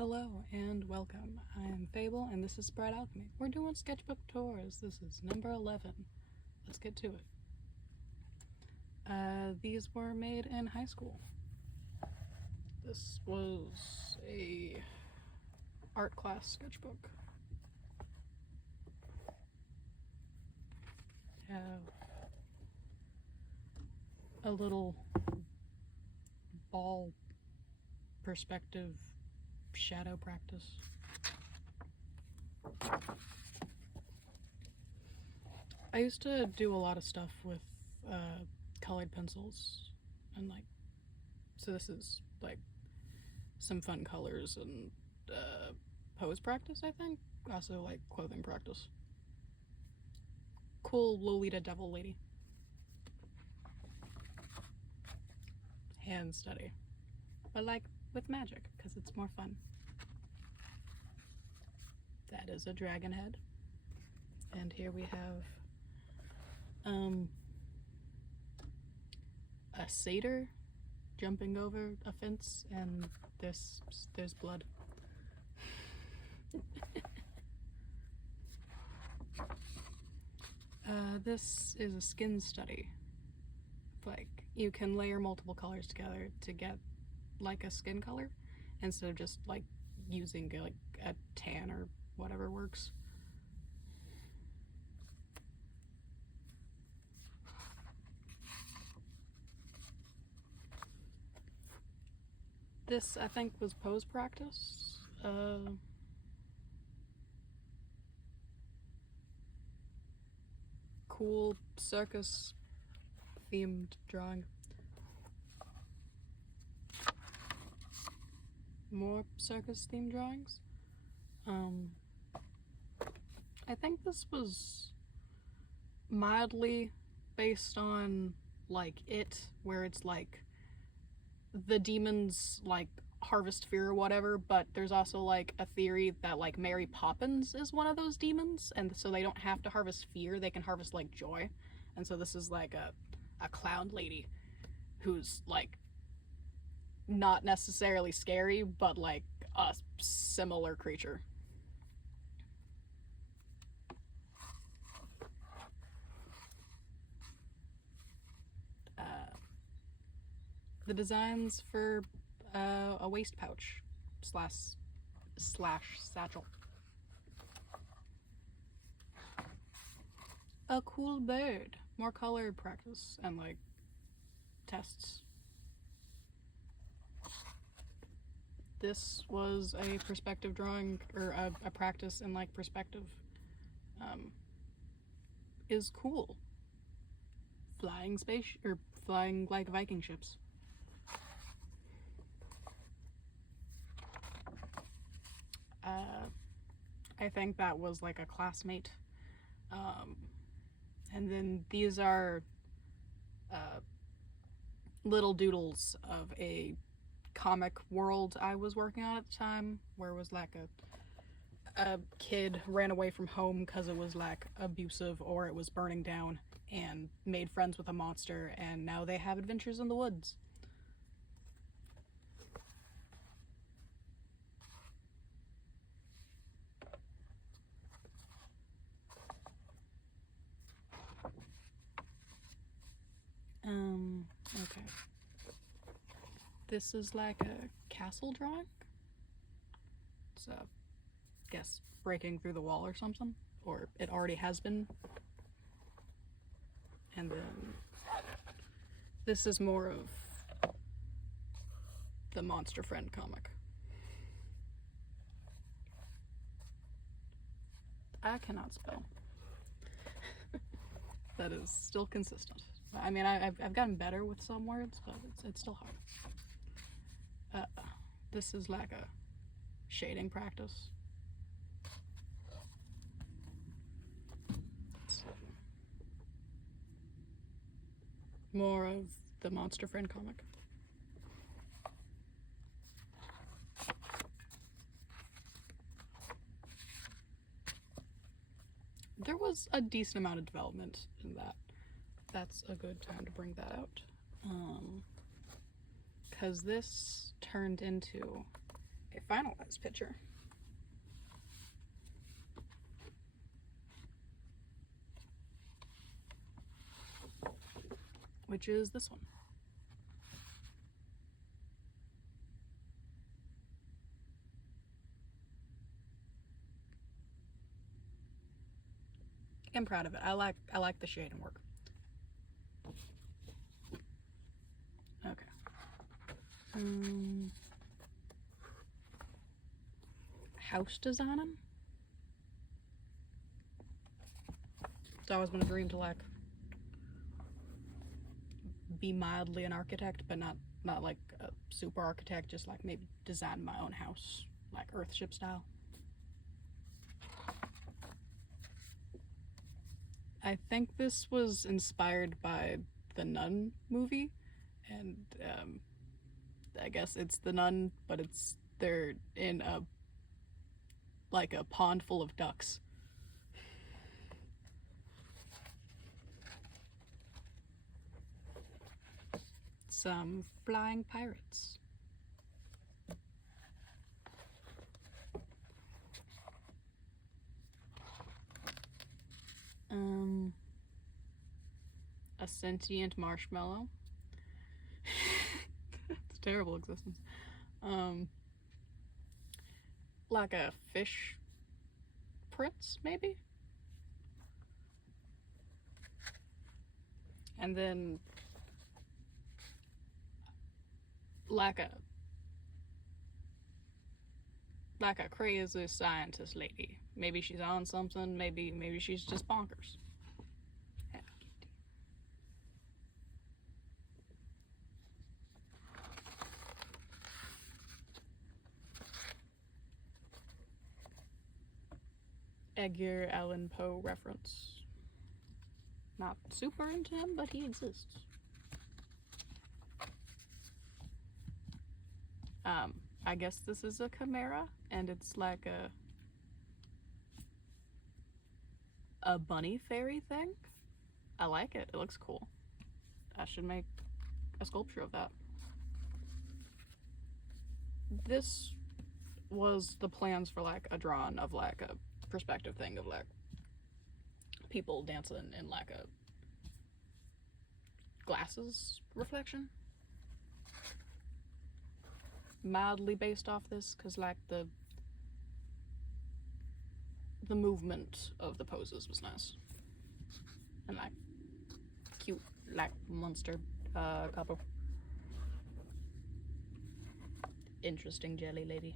Hello and welcome. I am Fable and this is Sprite Alchemy. We're doing sketchbook tours. This is number 11. Let's get to it. These were made in high school. This was a art class sketchbook. Have a little ball perspective shadow practice. I used to do a lot of stuff with colored pencils and so this is some fun colors and pose practice, I think. Also clothing practice. Cool Lolita devil lady. Hand study. But with magic, because it's more fun. That is a dragon head. And here we have a satyr jumping over a fence, and there's blood. This is a skin study. You can layer multiple colors together to get a skin color instead of just using a tan or whatever works. This, I think, was pose practice. Cool circus themed drawing. More circus themed drawings. I think this was mildly based on It, where it's the demons harvest fear or whatever, but there's also a theory that Mary Poppins is one of those demons, and so they don't have to harvest fear, they can harvest joy. And so this is a clown lady who's not necessarily scary, but a similar creature. The designs for a waist pouch slash satchel. A cool bird. More color practice and tests. This was a perspective drawing, or a practice in perspective. Is cool. Flying space, or flying Viking ships. I think that was a classmate. And then these are little doodles of a comic world I was working on at the time, where it was a kid ran away from home because it was abusive or it was burning down, and made friends with a monster, and now they have adventures in the woods. Okay. This is a castle drawing. So, guess breaking through the wall or something, or it already has been. And then this is more of the Monster Friend comic. I cannot spell. That is still consistent. I mean, I've gotten better with some words, but it's still hard. This is a shading practice. More of the Monster Friend comic. There was a decent amount of development in that. That's a good time to bring that out. Because this turned into a finalized picture, which is this one. I'm proud of it. I like the shade and work. Okay. House designing. It's always been a dream to like be mildly an architect, but not like a super architect, just like maybe design my own house, like Earthship style. I think this was inspired by the Nun movie, and I guess it's the Nun, but they're in a pond full of ducks. Some flying pirates. A sentient marshmallow. It's a terrible existence. Like a fish prince, maybe? And then like a crazy scientist lady. Maybe she's on something, maybe she's just bonkers. Edgar Allan Poe reference. Not super into him, but he exists. I guess this is a chimera, and it's like a bunny fairy thing. I like it. It looks cool. I should make a sculpture of that. This was the plans for like a drawing of like a perspective thing of like people dancing in like a glasses reflection. Mildly based off this because like the movement of the poses was nice and like cute like monster couple. Interesting jelly lady.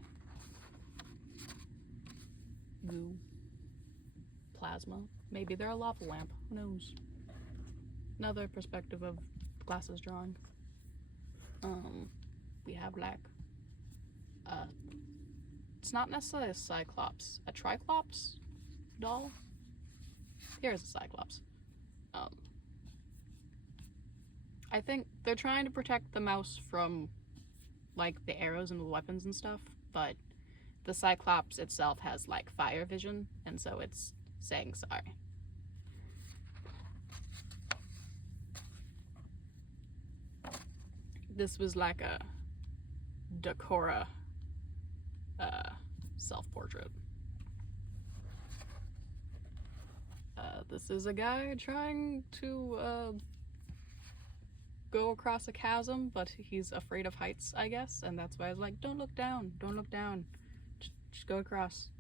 Goo. Plasma. Maybe they're a lava lamp. Who knows? Another perspective of glasses drawing. We have like it's not necessarily a cyclops, a triclops doll. Here's a cyclops. I think they're trying to protect the mouse from like the arrows and the weapons and stuff, but the cyclops itself has like fire vision, and so it's saying sorry. This was like a Decora self-portrait. This is a guy trying to go across a chasm, but he's afraid of heights, I guess, and that's why I was like, don't look down, don't look down, just go across.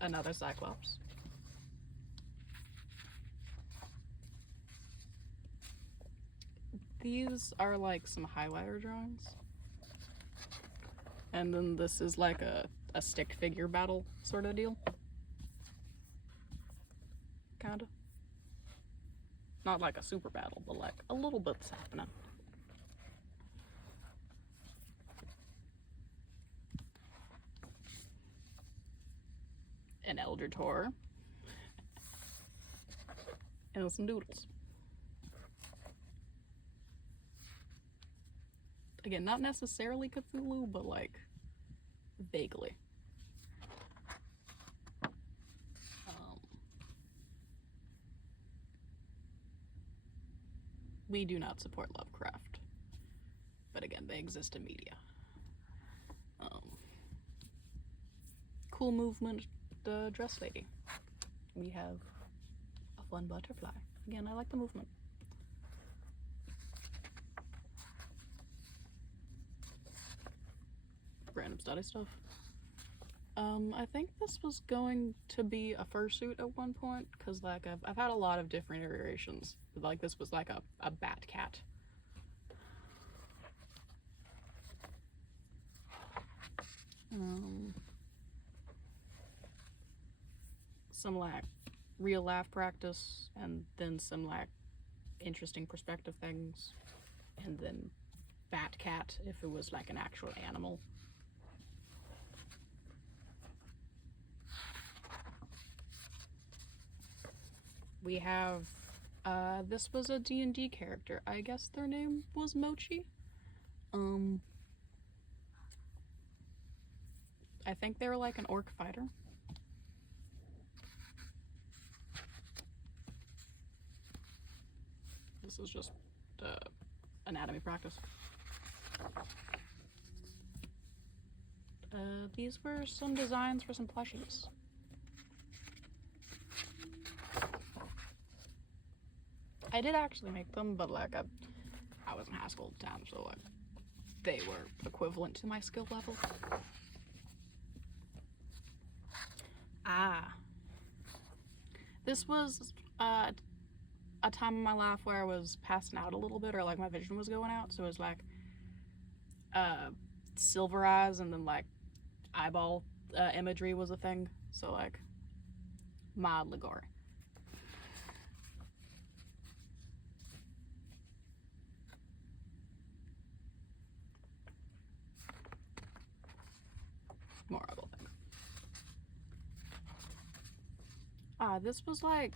Another cyclops. These are like some highlighter drawings. And then this is like a stick figure battle sort of deal. Kinda. Not like a super battle, but like a little bit's happening. An Elder Tor. And some doodles. Again, not necessarily Cthulhu, but like vaguely. We do not support Lovecraft. But again, they exist in media. Cool movement, the dress lady. We have a fun butterfly. Again, I like the movement. Random study stuff. I think this was going to be a fursuit at one point, because like I've had a lot of different iterations. Like this was like a bat cat. Some like real laugh practice, and then some like interesting perspective things, and then bat cat if it was like an actual animal. We have this was a D&D character. I guess their name was Mochi. I think they were like an orc fighter. This is just anatomy practice. These were some designs for some plushies. I did actually make them, but like I was in high school at the time, so like they were equivalent to my skill level. This was a time in my life where I was passing out a little bit, or like my vision was going out, so it was like silver eyes, and then like eyeball imagery was a thing, so like mildly gory. More ugly thing. This was like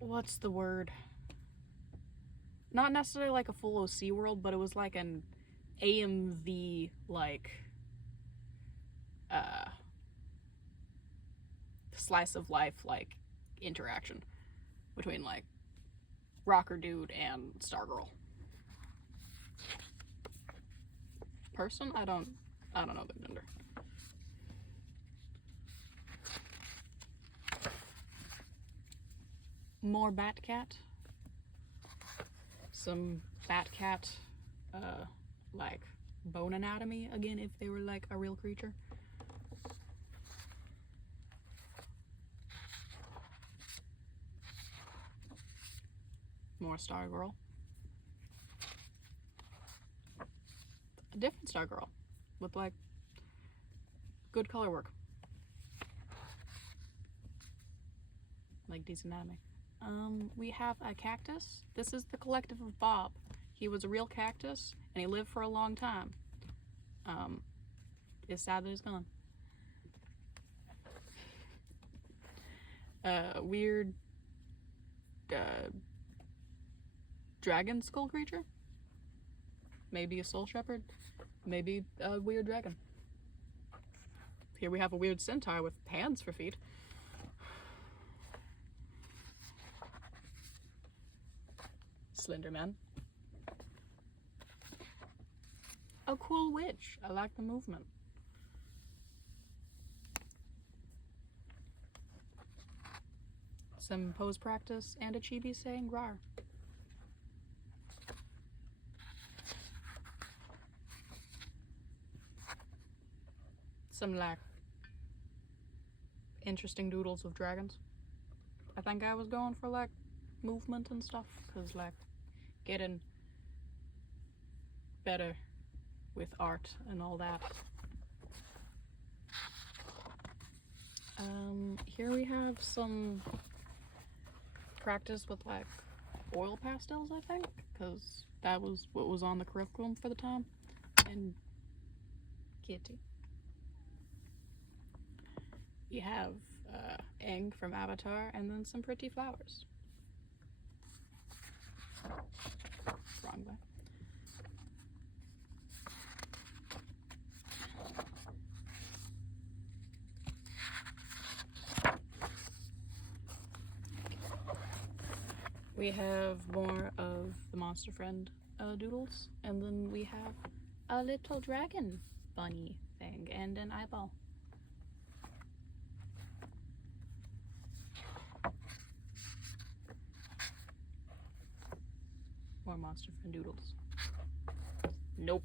what's the word? Not necessarily like a full OC world, but it was like an AMV like slice of life like interaction between like Rocker Dude and Stargirl. Person? I don't know the gender. More Batcat. Some Batcat like bone anatomy again if they were like a real creature. More Stargirl. A different Stargirl with like good color work. Like decent anatomy. We have a cactus. This is the collective of Bob. He was a real cactus and he lived for a long time. It's sad that he's gone. Weird dragon skull creature. Maybe a soul shepherd. Maybe a weird dragon. Here we have a weird centaur with hands for feet. Slender Man. A cool witch. I like the movement. Some pose practice and a chibi saying rar. Some like interesting doodles of dragons. I think I was going for like movement and stuff, because like getting better with art and all that. Here we have some practice with like oil pastels, I think, because that was what was on the curriculum for the time. And Kitty. You have Aang from Avatar, and then some pretty flowers. Wrong way. We have more of the monster friend doodles, and then we have a little dragon bunny thing and an eyeball. More monster friend doodles. Nope.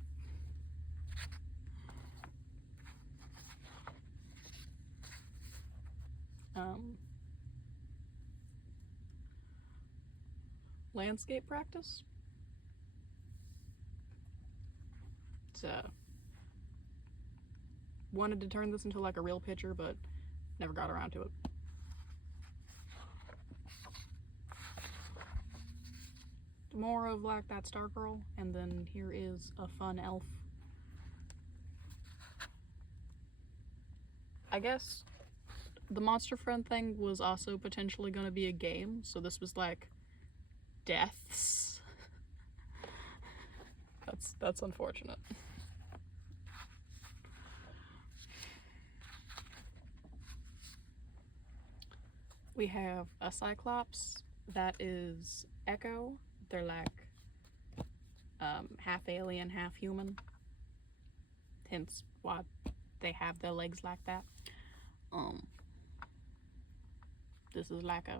Landscape practice. So, wanted to turn this into like a real picture, but never got around to it. More of like that star girl, and then here is a fun elf. I guess the monster friend thing was also potentially going to be a game, so this was like deaths. That's unfortunate. We have a cyclops that is Echo. They're like half alien, half human. Hence why they have their legs like that. This is like a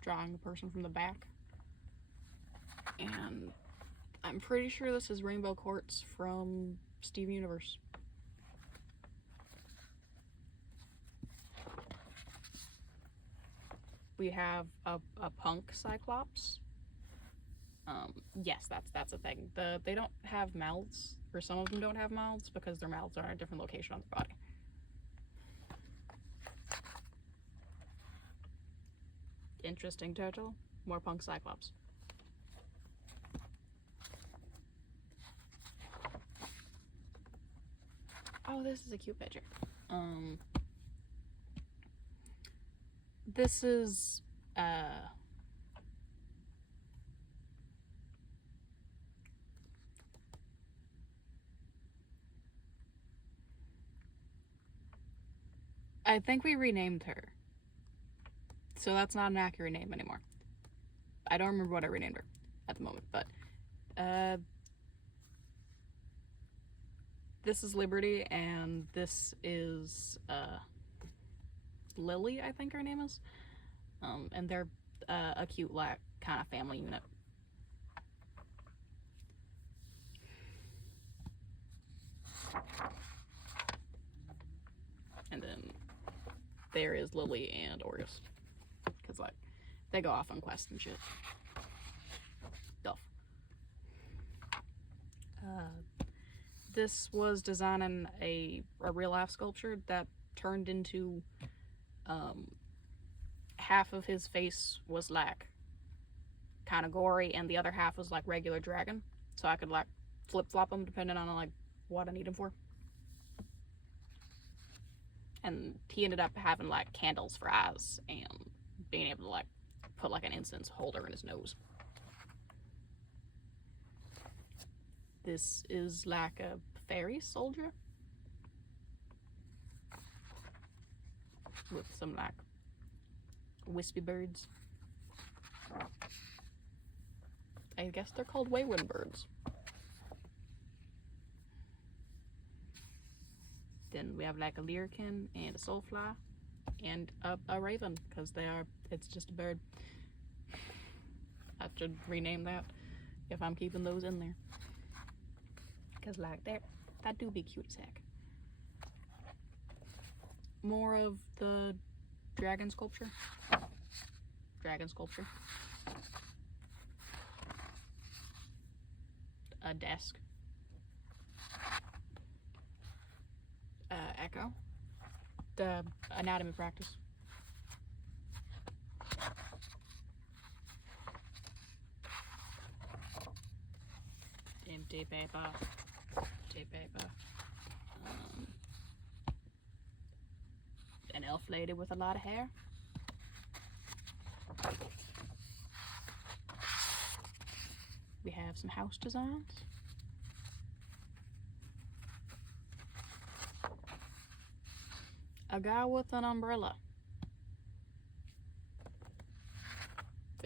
drawing the person from the back. And I'm pretty sure this is Rainbow Quartz from Steven Universe. We have a punk cyclops. Yes, that's a thing. They don't have mouths, or some of them don't have mouths because their mouths are in a different location on their body. Interesting turtle. More punk cyclops. Oh, this is a cute picture. This is I think we renamed her. So that's not an accurate name anymore. I don't remember what I renamed her at the moment, but this is Liberty, and this is Lily, I think her name is. And they're a cute, like, kind of family unit. And then there is Lily and Orgus. Because, like, they go off on quests and shit. Duff. This was designing a real-life sculpture that turned into half of his face was like kind of gory and the other half was like regular dragon, so I could like flip-flop them depending on like what I need him for. And he ended up having like candles for eyes and being able to like put like an incense holder in his nose. This is like a fairy soldier with some like wispy birds. I guess they're called wayward birds. Then we have like a lyrkin and a soulfly and a raven, because it's just a bird. I should rename that if I'm keeping those in there, because like that do be cute as heck. More of the dragon sculpture. A desk. Echo. The anatomy practice. Empty paper. An elf lady with a lot of hair. We have some house designs. A guy with an umbrella.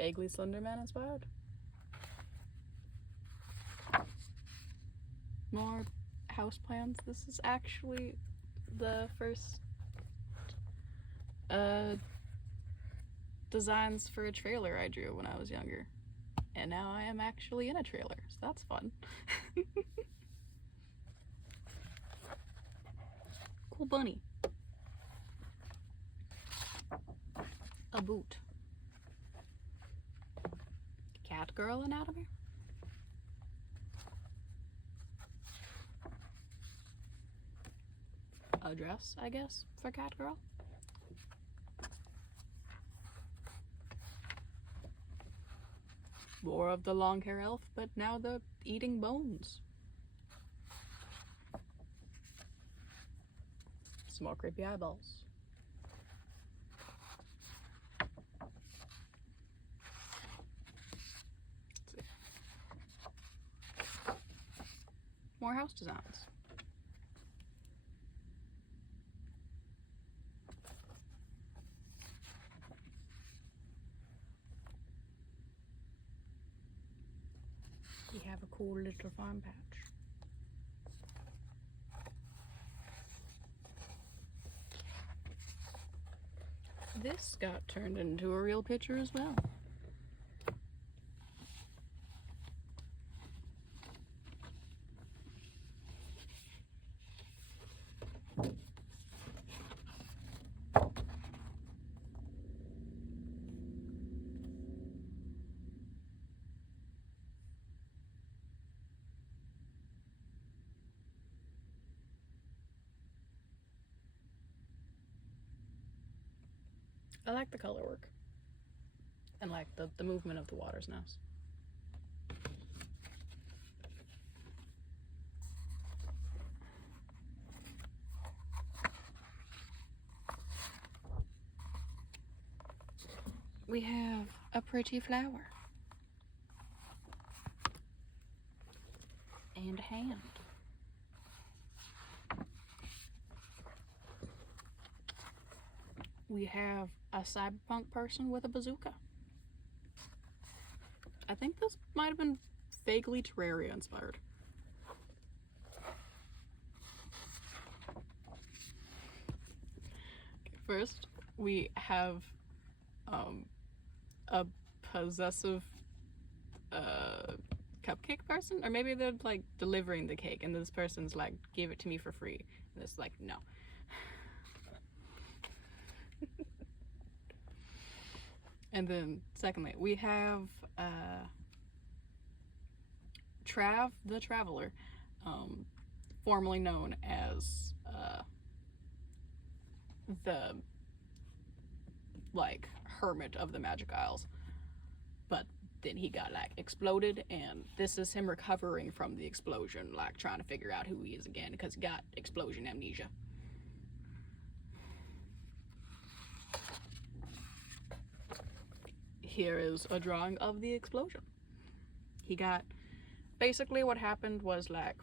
vaguely Slenderman inspired. More houseplants. This is actually the first designs for a trailer I drew when I was younger. And now I am actually in a trailer, so that's fun. Cool bunny. A boot. Cat girl anatomy. A dress, I guess, for cat girl. More of the long hair elf, but now the eating bones. Some more creepy eyeballs. Let's see. More house designs. We have a cool little farm patch. This got turned into a real picture as well. I like the color work and like the movement of the waters now. We have a pretty flower and a hand. We have a cyberpunk person with a bazooka. I think this might have been vaguely Terraria inspired. Okay, first, we have a possessive cupcake person, or maybe they're like delivering the cake and this person's like, give it to me for free, and it's like, no. And then secondly, we have Trav the Traveler, formerly known as the like hermit of the Magic Isles, but then he got like exploded, and this is him recovering from the explosion, like trying to figure out who he is again because he got explosion amnesia. Here is a drawing of the explosion. He got, basically what happened was like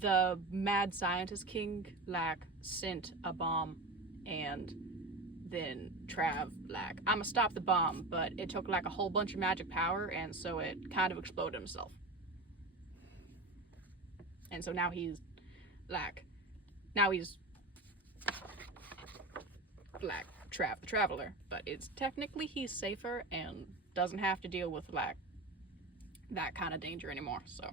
the mad scientist king like sent a bomb, and then Trav like, I'ma stop the bomb, but it took like a whole bunch of magic power, and so it kind of exploded himself. And so now he's like Trav the Traveler, but it's technically he's safer and doesn't have to deal with like that kind of danger anymore. So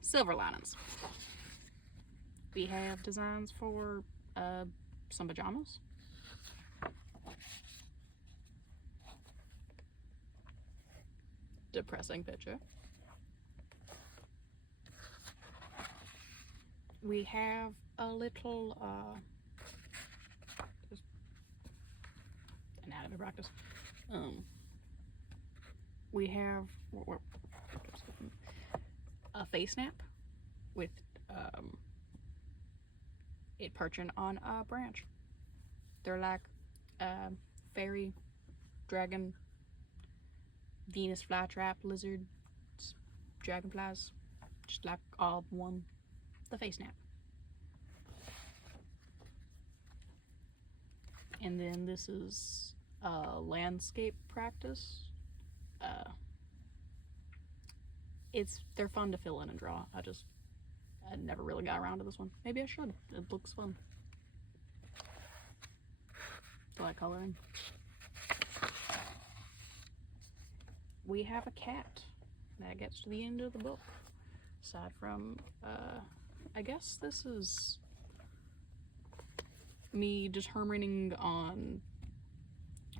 silver linings. We have designs for some pajamas. Depressing picture. We have a little anatomy practice. We have a face snap with it perching on a branch. They're like fairy, dragon, Venus flytrap, lizards, dragonflies, just like all one. The face snap. And then this is landscape practice. They're fun to fill in and draw. I never really got around to this one. Maybe I should. It looks fun. Do I like coloring? We have a cat. That gets to the end of the book. Aside from, I guess this is me determining on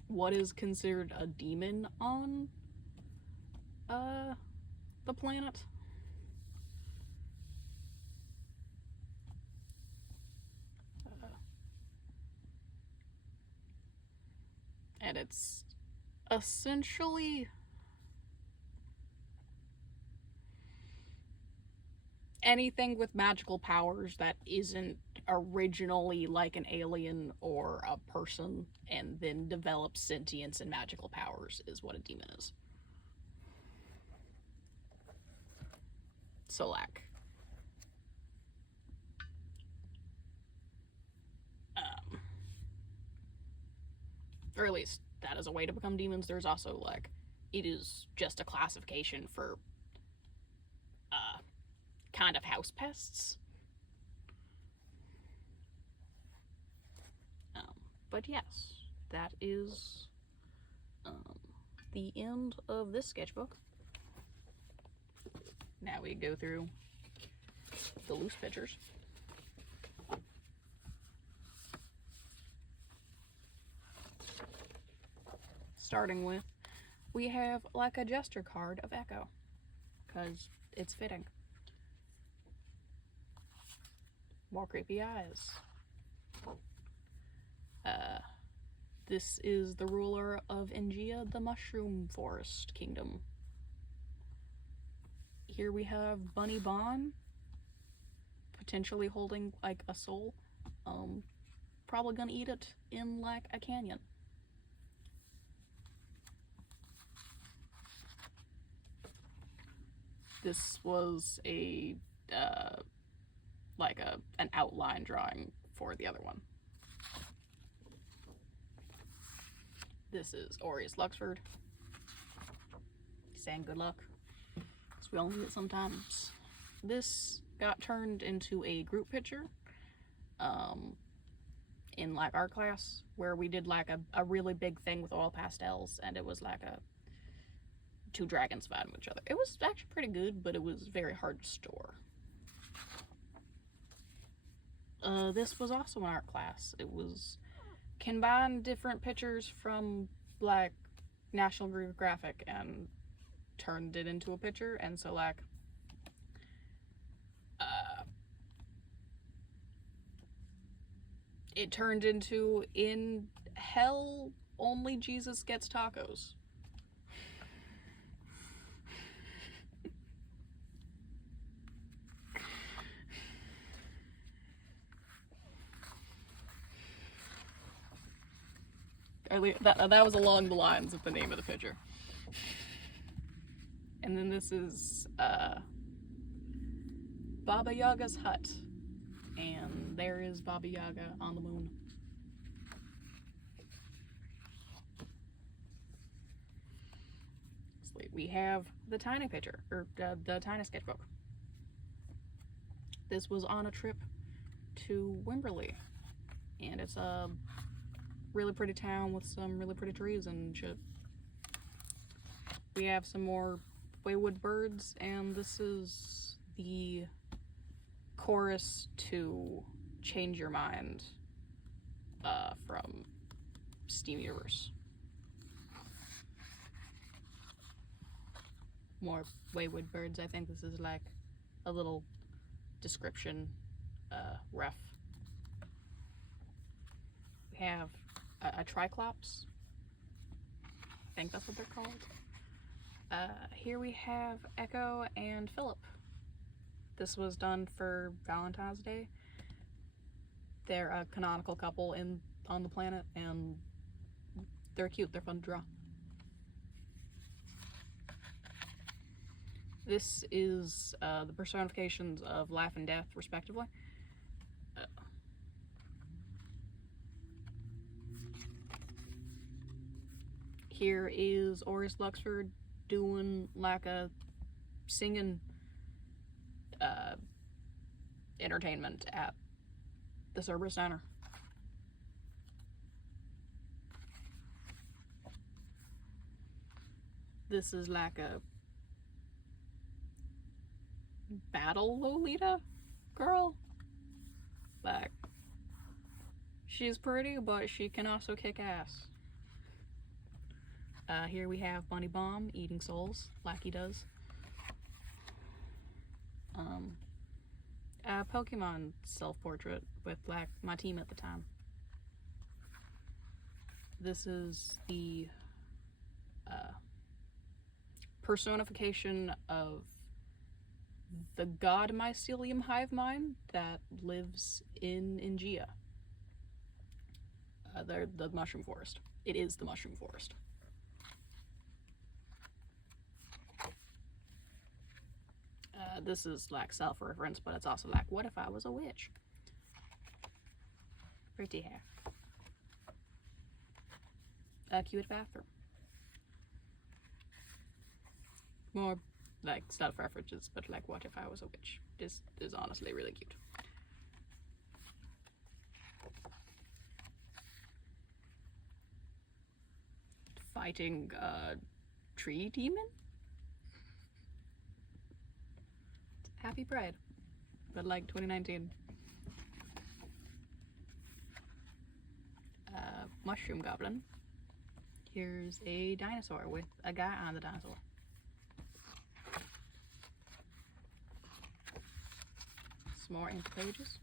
what is considered a demon on the planet. And it's essentially anything with magical powers that isn't originally like an alien or a person and then develops sentience and magical powers is what a demon is. So like or at least that is a way to become demons. There's also like it is just a classification for kind of house pests. But yes, that is the end of this sketchbook. Now we go through the loose pictures. Starting with, we have like a gesture card of Echo, because it's fitting. More creepy eyes. This is the ruler of Engia, the Mushroom Forest Kingdom. Here we have Bunny Bon, potentially holding like a soul. Probably gonna eat it in like a canyon. This was a an outline drawing for the other one. This is Aureus Luxford saying good luck, because we all need it sometimes. This got turned into a group picture in like art class, where we did like a really big thing with oil pastels, and it was like two dragons fighting with each other. It was actually pretty good, but it was very hard to store. This was also an art class. It was combined different pictures from like National Geographic and turned it into a picture, and so like it turned into in hell only Jesus gets tacos. That was along the lines of the name of the picture. And then this is Baba Yaga's hut. And there is Baba Yaga on the moon. So we have the tiny picture, or the tiny sketchbook. This was on a trip to Wimberley. And it's a really pretty town with some really pretty trees and shit. We have some more wayward birds, and this is the chorus to Change Your Mind from Steam Universe. More wayward birds. I think this is like a little description ref. We have a triclops. I think that's what they're called. Here we have Echo and Philip. This was done for Valentine's Day. They're a canonical couple on the planet, and they're cute. They're fun to draw. This is the personifications of life and death, respectively. Here is Oris Luxford doing like a singing entertainment at the Cerberus Center. This is like a battle Lolita girl. Like, she's pretty, but she can also kick ass. Here we have Bunny Bomb eating souls, like he does. A Pokemon self-portrait with like my team at the time. This is the personification of the god mycelium hive mind that lives in Ingea. They're the mushroom forest. It is the mushroom forest. This is like self-reference, but it's also like, what if I was a witch? Pretty hair. Cute bathroom. More like self-references, but like, what if I was a witch? This is honestly really cute. Fighting a tree demon? Happy Pride, but like 2019. Mushroom Goblin. Here's a dinosaur with a guy on the dinosaur. Some more ink pages.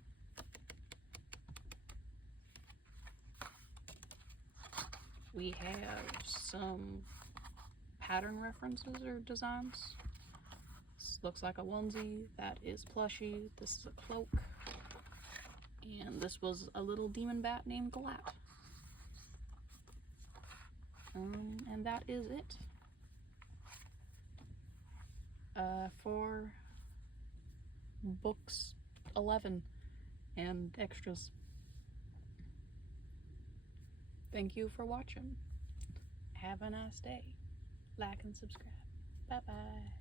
We have some pattern references or designs. This looks like a onesie. That is plushie. This is a cloak. And this was a little demon bat named Galat. And that is it for books 11 and extras. Thank you for watching. Have a nice day. Like and subscribe. Bye bye.